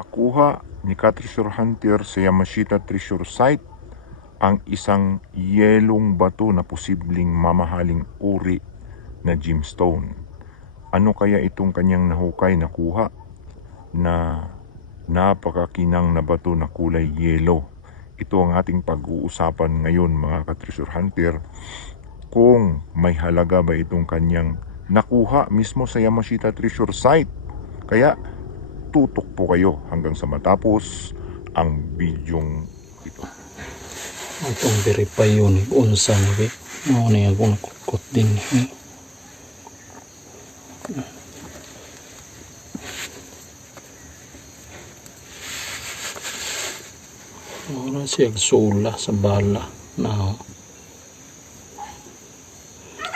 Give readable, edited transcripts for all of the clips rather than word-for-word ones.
Nakuha ni ka-treasure hunter sa Yamashita Treasure Site ang isang yelong bato na posibleng mamahaling uri na gemstone. Ano kaya itong kanyang nahukay na kuha na napakakinang na bato na kulay yelo? Ito ang ating pag-uusapan ngayon mga ka-treasure hunter. Kung may halaga ba itong kanyang nakuha mismo sa Yamashita Treasure Site. Kaya tutok po kayo hanggang sa matapos ang bidyong ito. Itong verify yun, unsa na ba? Ano na akong nakukot din. Ano siya sula sa bala na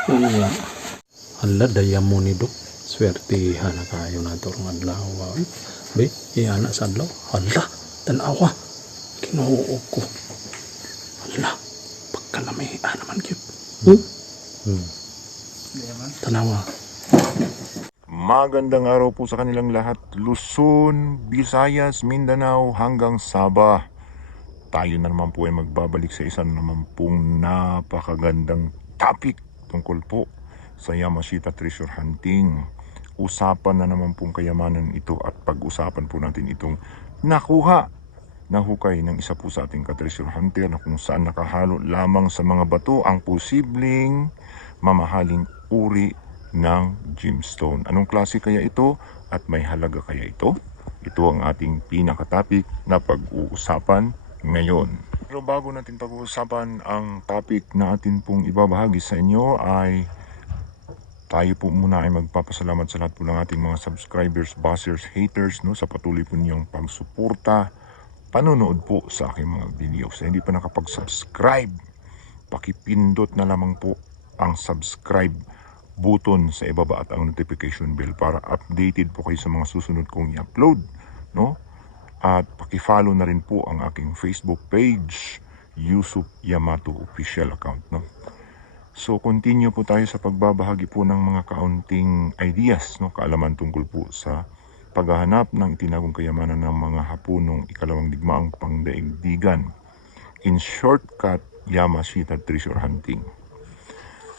ano nga. Hala, dayamo ni do. Swertihan na kayo na ito ng adlaw. Be, iyan na sa adlaw. Hala, tanawa. Kinuho ko. Hala, pagkalamay naman cute. Tanawa. Magandang araw po sa kanilang lahat. Luzon, Visayas, Mindanao hanggang Sabah. Tayo na naman po ay magbabalik sa isa naman pong napakagandang topic tungkol po sa Yamashita Treasure Hunting. Usapan na naman pong kayamanan ito at pag-usapan po natin itong nakuha na hukay ng isa po sa ating ka-treasure hunter na kung saan nakahalo lamang sa mga bato ang posibleng mamahaling uri ng gemstone. Anong klase kaya ito at may halaga kaya ito? Ito ang ating pinaka-topic na pag-uusapan ngayon. Pero bago natin pag-uusapan ang topic na atin pong ibabahagi sa inyo ay tayo po muna ay magpapasalamat sa lahat po ng ating mga subscribers, buzzers, haters sa patuloy po niyong pagsuporta, panonood po sa aking mga videos. Sa hindi pa nakapag-subscribe, pakipindot na lamang po ang subscribe button sa ibaba at ang notification bell para updated po kayo sa mga susunod kong i-upload. At pakifollow na rin po ang aking Facebook page, Yusuf Yamato Official Account. So continue po tayo sa pagbabahagi po ng mga kaunting ideas, kaalaman tungkol po sa paghahanap ng itinagong kayamanan ng mga Haponong ikalawang digmaang pangdaigdigan. In shortcut, Yamashita Treasure Hunting.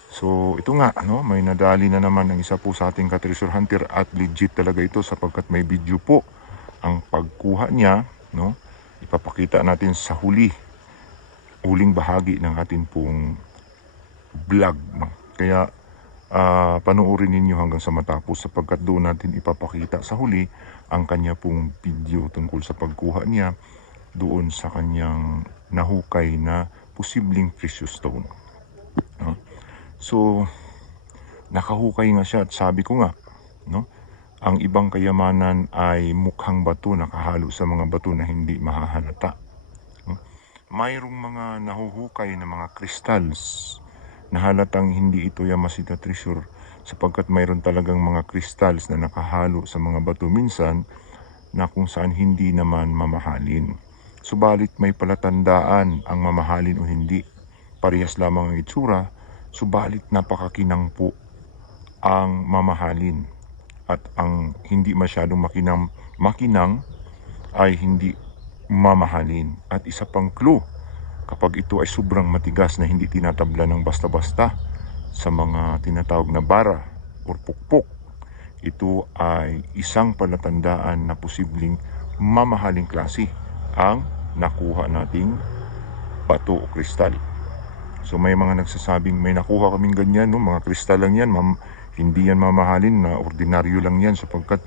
So ito nga, may nadali na naman ng isa po sa ating ka-treasure hunter at legit talaga ito sapagkat may video po ang pagkuha niya. Ipapakita natin sa huling bahagi ng ating pong vlog. Kaya panoorin ninyo hanggang sa matapos sapagkat doon natin ipapakita sa huli ang kanya pong video tungkol sa pagkuha niya doon sa kanyang nahukay na posibleng precious stone. So nakahukay nga siya at sabi ko nga, ang ibang kayamanan ay mukhang bato nakahalo sa mga bato na hindi mahahalata. Mayroong mga nahuhukay na mga crystals na halatang hindi ito Yamashita Treasure sapagkat mayroon talagang mga crystals na nakahalo sa mga bato minsan na kung saan hindi naman mamahalin. Subalit may palatandaan ang mamahalin o hindi. Parehas lamang ang itsura, subalit napakakinang po ang mamahalin at ang hindi masyadong makinang ay hindi mamahalin. At isa pang clue, kapag ito ay sobrang matigas na hindi tinatabla ng basta-basta sa mga tinatawag na bara o pukpok, ito ay isang palatandaan na posibleng mamahaling klase ang nakuha nating bato o kristal. So may mga nagsasabing may nakuha kaming ganyan, mga kristal lang yan, hindi yan mamahalin, na ordinaryo lang yan sapagkat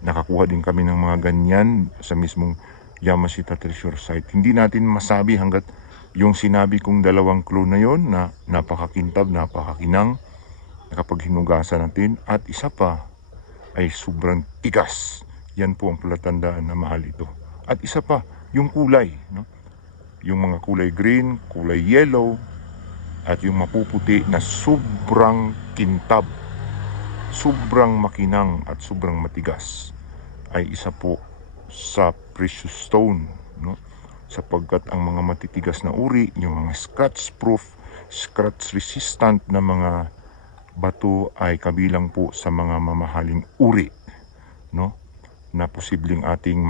nakakuha din kami ng mga ganyan sa mismong Yamashita Treasure Site. Hindi natin masabi hanggat yung sinabi kong dalawang clue na yon na napakakintab, napakakinang, nakapaghinugasan natin, at isa pa ay sobrang tigas. Yan po ang palatandaan na mahal ito. At isa pa, yung kulay, yung mga kulay green, kulay yellow, at yung mapuputi na sobrang kintab, sobrang makinang at sobrang matigas ay isa po sa precious stone, sapagkat ang mga matitigas na uri, yung mga scratch proof, scratch resistant na mga bato ay kabilang po sa mga mamahaling uri, na posibleng ating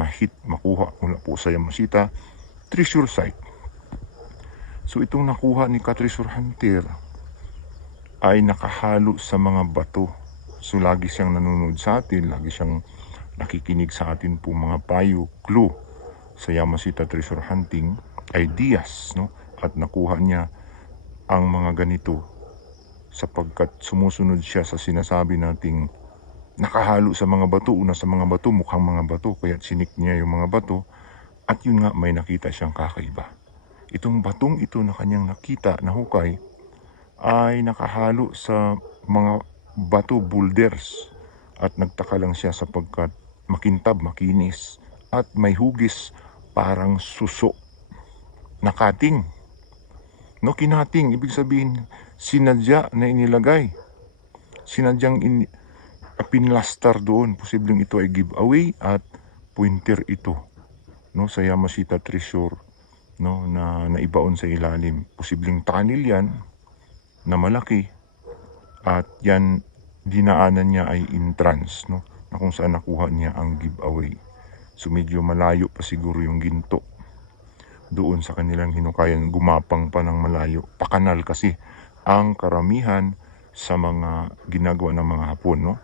makuha mula po sa Yamashita treasure site. So itong nakuha ni ka-treasure hunter ay nakahalo sa mga bato. So lagi siyang nanonood sa atin, lagi siyang nakikinig sa atin po mga payo, clue sa Yamashita treasure hunting ideas, no? At nakuha niya ang mga ganito sapagkat sumusunod siya sa sinasabi nating nakahalo sa mga bato. Una sa mga bato, mukhang mga bato, kaya sinik niya yung mga bato at yun nga, may nakita siyang kakaiba. Itong batong ito na kanyang nakita na hukay ay nakahalo sa mga bato, boulders, at nagtaka lang siya sapagkat makintab, makinis at may hugis parang suso na kating. No, kinating, ibig sabihin sinadya na inilagay. Sinadyang pinlastar doon. Posibleng ito ay giveaway at pointer ito, no, sa Yamashita treasure, no, na naibaon sa ilalim. Posibleng tunnel yan na malaki at yan dinaanan niya ay entrance, no, na kung saan nakuha niya ang giveaway. So medyo malayo pa siguro yung ginto doon sa kanilang hinukayan, gumapang pa ng malayo. Pakanal kasi ang karamihan sa mga ginagawa ng mga Hapon, no?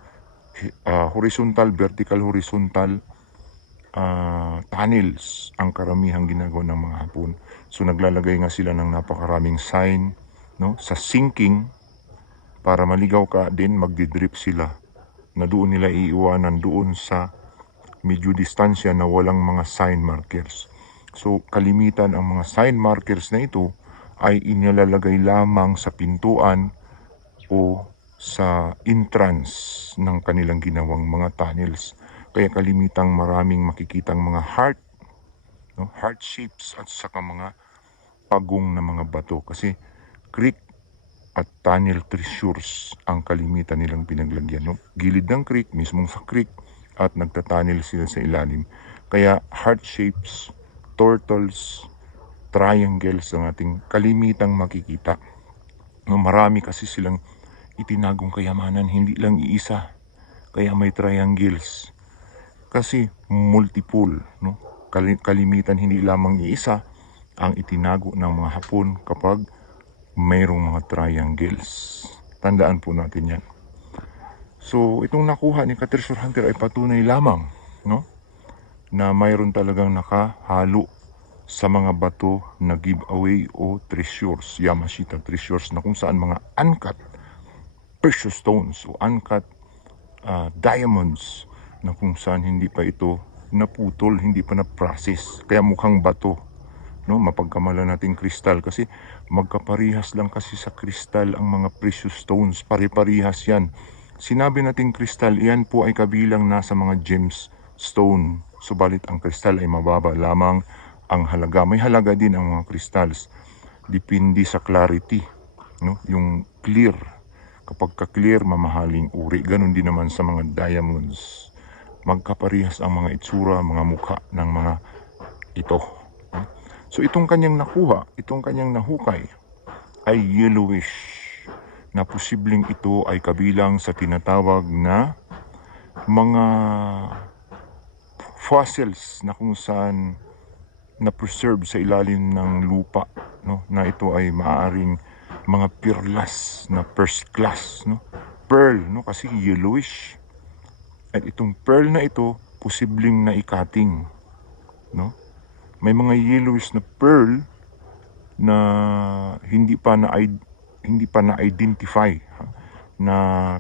Horizontal, vertical, horizontal tunnels ang karamihang ginagawa ng mga Hapon. So naglalagay nga sila ng napakaraming sign, no, sa sinking para maligaw ka din, magdidrip sila na doon nila iiwanan doon sa medyo distansya na walang mga sign markers. So kalimitan ang mga sign markers na ito ay inilalagay lamang sa pintuan o sa entrance ng kanilang ginawang mga tunnels. Kaya kalimitang maraming makikitang mga heart, no, heart shapes at saka mga pagong na mga bato. Kasi creek at tunnel treasures ang kalimitan nilang pinaglagyan. No? Gilid ng creek, mismong sa creek, at nagtatunnel sila sa ilalim. Kaya heart shapes, turtles, triangles ang ating kalimitang makikita. No, marami kasi silang itinagong kayamanan, hindi lang iisa. Kaya may triangles. Kasi multiple, no? Kalimitan hindi lamang iisa ang itinago ng mga Hapon kapag mayroong mga triangles. Tandaan po natin yan. So itong nakuha ni ka-treasure hunter ay patunay lamang, no, na mayroon talagang nakahalo sa mga bato na giveaway o treasures, Yamashita treasures, na kung saan mga uncut precious stones o uncut diamonds na kung saan hindi pa ito naputol, hindi pa na-process, kaya mukhang bato, no, mapagkamala natin kristal kasi magkaparihas lang kasi sa kristal ang mga precious stones, pare-parihas yan. Sinabi natin kristal, yan po ay kabilang nasa mga gems stone, subalit ang kristal ay mababa lamang ang halaga. May halaga din ang mga crystals, depende sa clarity, no, yung clear. Kapag ka-clear, mamahaling uri. Ganon din naman sa mga diamonds. Magkaparehas ang mga itsura, mga mukha ng mga ito. So itong kanyang nakuha, itong kanyang nahukay ay yellowish, na posibleng ito ay kabilang sa tinatawag na mga fossils na kung saan na-preserve sa ilalim ng lupa, no, na ito ay maaaring mga perlas na first class, no, pearl, no, kasi yellowish. At itong pearl na ito posibleng naikating, no. May mga yellowish na pearl na hindi pa na-identify na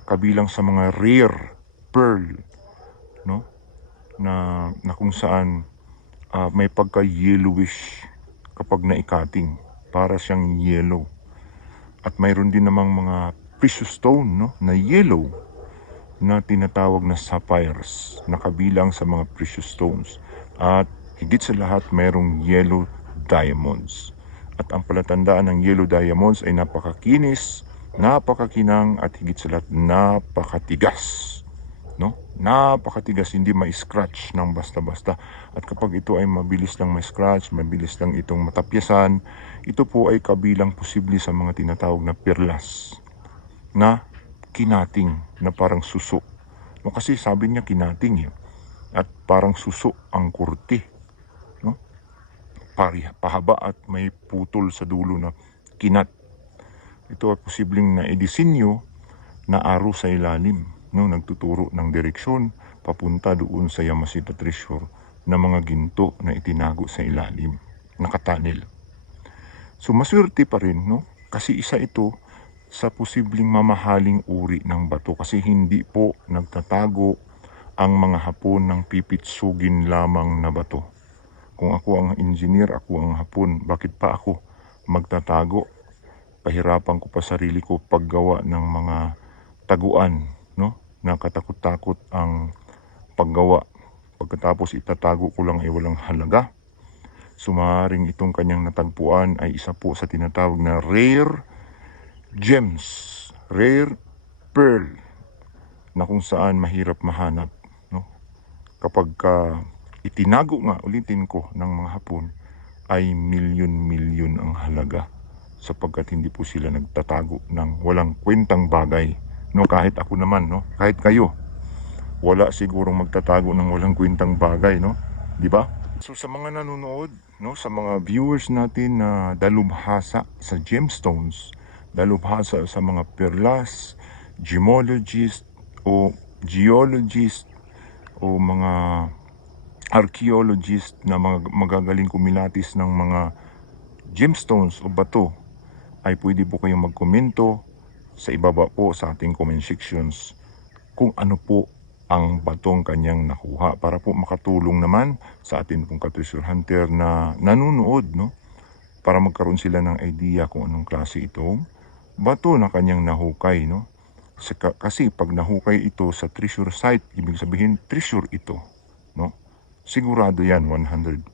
kabilang sa mga rare pearl, no, na kung saan may pagka-yellowish kapag naikating, para siyang yellow. At mayroon din namang mga precious stone, no, na yellow na tinatawag na sapphires, na kabilang sa mga precious stones. At higit sa lahat, mayroong yellow diamonds. At ang palatandaan ng yellow diamonds ay napakakinis, napakakinang, at higit sa lahat napakatigas. No? Napakatigas, hindi ma-scratch ng basta-basta. At kapag ito ay mabilis lang ma-scratch, mabilis lang itong matapyasan, ito po ay kabilang posible sa mga tinatawag na perlas na kinating, na parang suso. No, kasi sabi niya kinating yun. at parang suso ang kurti, no? Pahaba at may putol sa dulo na kinat. Ito ay posibleng na edisinyo na aro sa ilalim, no? Nagtuturo ng direksyon papunta doon sa Yamashita Treasure na mga ginto na itinago sa ilalim, nakatanil. So maswerte pa rin, no? Kasi isa ito sa posibleng mamahaling uri ng bato kasi hindi po nagtatago ang mga Hapon ng pipitsugin lamang na bato. Kung ako ang engineer, ako ang Hapon, bakit pa ako magtatago? Pahirapan ko pa sarili ko paggawa ng mga taguan, no? Nakatakot-takot ang paggawa. Pagkatapos itatago ko lang ay walang halaga. Sumaring itong kanyang natagpuan ay isa po sa tinatawag na rare gems, rare pearl, na kung saan mahirap mahanap, no? Kapag itinago nga, ulitin ko, ng mga Hapon, ay milyon-milyon ang halaga sapagkat hindi po sila nagtatago ng walang kwentang bagay, no? Kahit ako naman, no? Kahit kayo, wala sigurong magtatago ng walang kwentang bagay, no? Di ba? So sa mga nanonood, no, sa mga viewers natin na dalubhasa sa gemstones, dalubhasa sa mga perlas, gemologist o geologist o mga archaeologist na magagaling kumilatis ng mga gemstones o bato, ay pwede po kayong magkomento sa ibaba po sa ating comment sections kung ano po ang batong kanyang nakuha para po makatulong naman sa atin pong ka-treasure hunter na nanonood, no? Para magkaroon sila ng idea kung anong klase itong bato na kanyang nahukay, no? Kasi pag nahukay ito sa treasure site, ibig sabihin treasure ito, no? Sigurado yan 100%.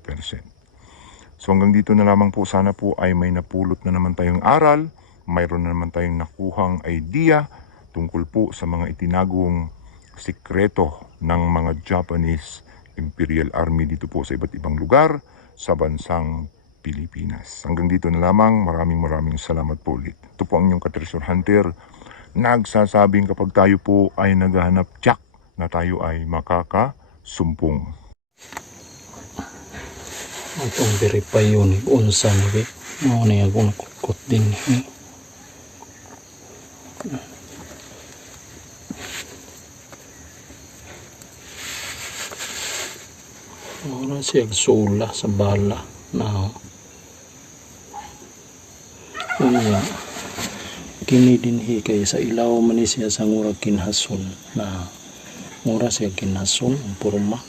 So hanggang dito na lamang po, sana po ay may napulot na naman tayong aral, mayroon na naman tayong nakuhang idea tungkol po sa mga itinagong sikreto ng mga Japanese Imperial Army dito po sa iba't ibang lugar sa bansang Pilipinas. Hanggang dito na lamang, maraming salamat po ulit. Ito po ang inyong ka-treasure hunter, nagsasabing kapag tayo po ay naghahanap tiyak na tayo ay makakasumpong. Itong verify yun, unsa ni be. Mao ni akong nakukot din. Wala siya sula sa bala na unya kini dinhi kay sa ilaw man ni siya sa murag kinhason na mura siya kinhason ang porma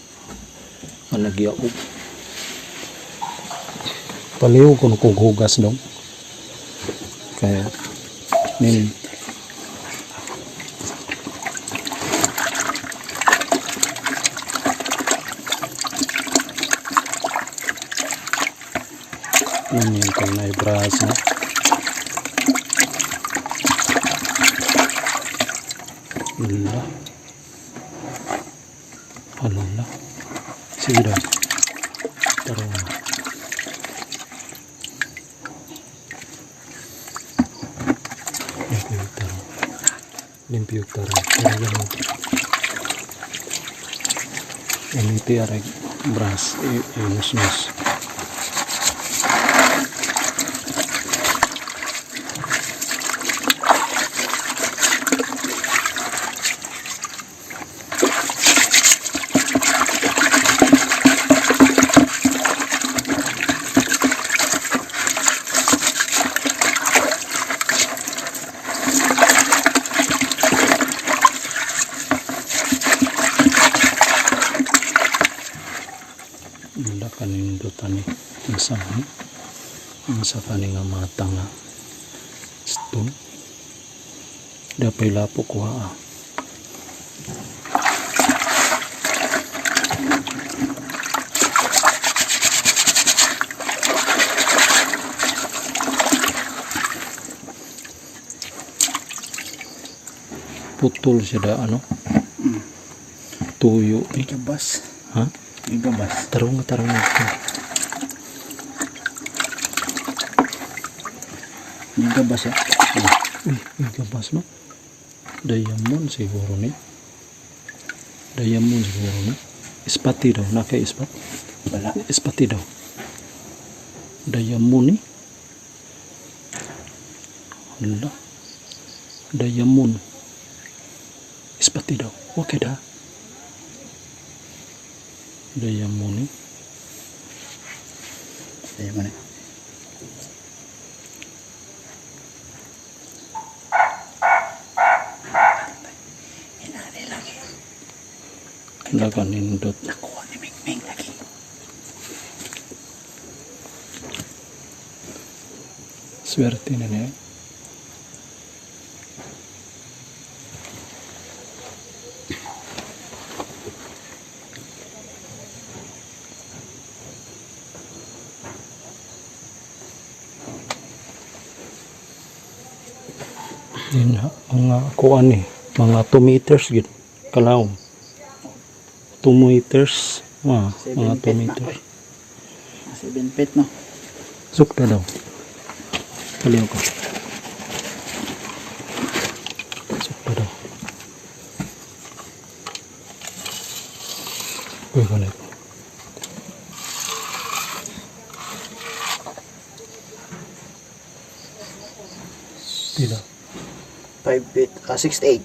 nga nagyaob paliw kun kog hugas dong kaya nin yung kanay brass na alala sige daw tarong limpyo tarong pero ganun iti arag brass inus-nus. Wala kanindutan ni ang sa kaning mata nga stone dapay lapo ko ha putol siya da ano tuyo eh Gabas. ha Gabas. tarong Gabas ya. gabas no diamond siguro ni Ispati daw, naka ispat. Wala. Ispati daw. Diamond. Hala. Diamond. Ispati daw. Okay dah. Diamond. Ayun man. Inari lagi. Lagan nindot. Nakuha ni Mingming lagi. Swerte na niya. Yun ha, mga kuan ni, mga 2 meters gid kalaw. 2 meters, mga 2 meters. 7 feet no. Sukta daw. Kaliw ko. Sukta daw. Uy, balik. Tila. 5 feet, 68.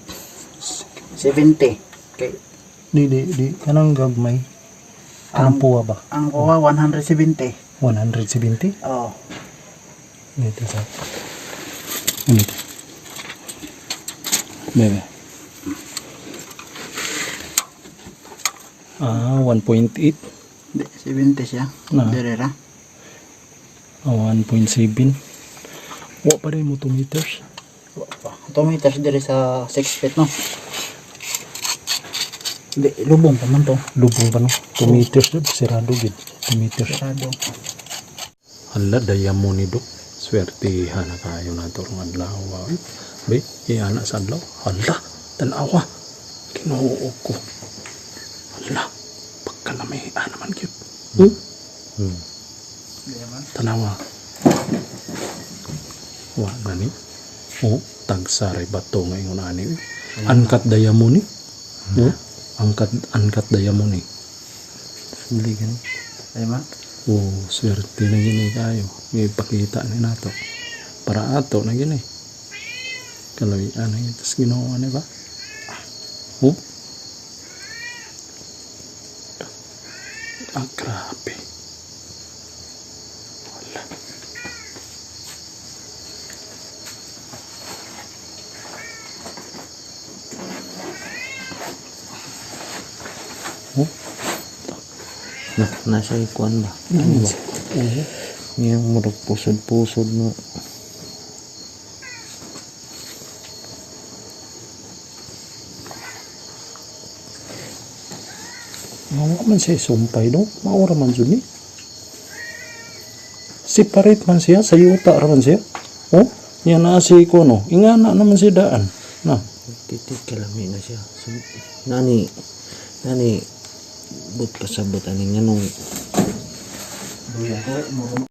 70. Okay. Di, kanang gagmay. Kanang puwa ba? Ang kuha 170. 170? Oh. Dito sa. Dito. Bebe. 1.8. Di, 70 siya. Na. Direra. 1.7. Wa pa rin mo 2 meters. 2 meters dire sa 6 feet no. Di, lubong pa man to. Lubong pa no? 2 meters doon. Sirado gid. 2 meters. Sarado. Hala, diamond ni Dok. Swertihan na kayo na ito ng adlaw. Be, iana sa adlaw. Hala, tanawa. Kinuog ko. Hala, pagkalamihan naman cute. Tanawa. Wa gani. Tagsaray bato ngayon ani. Angkat diamond ni. Angkat diamond ni. Hindi gani. Ayun. Swerte na gini kayo. May pakita ni nato. Para ato na gini. Kalawian na yun. Tapos ginawa na ba? Grabe. Wala. Nasa ikuan ba? Ano ba? Yung murag pusod-pusod no. Mawa man siya sumpay no? Maura man dyan eh. Separate man siya. Sa yuta raman siya. Yan na si ko no. Ingana naman siya daan. Na. Titik kalami na siya. So, nani but kasabot ani nga nung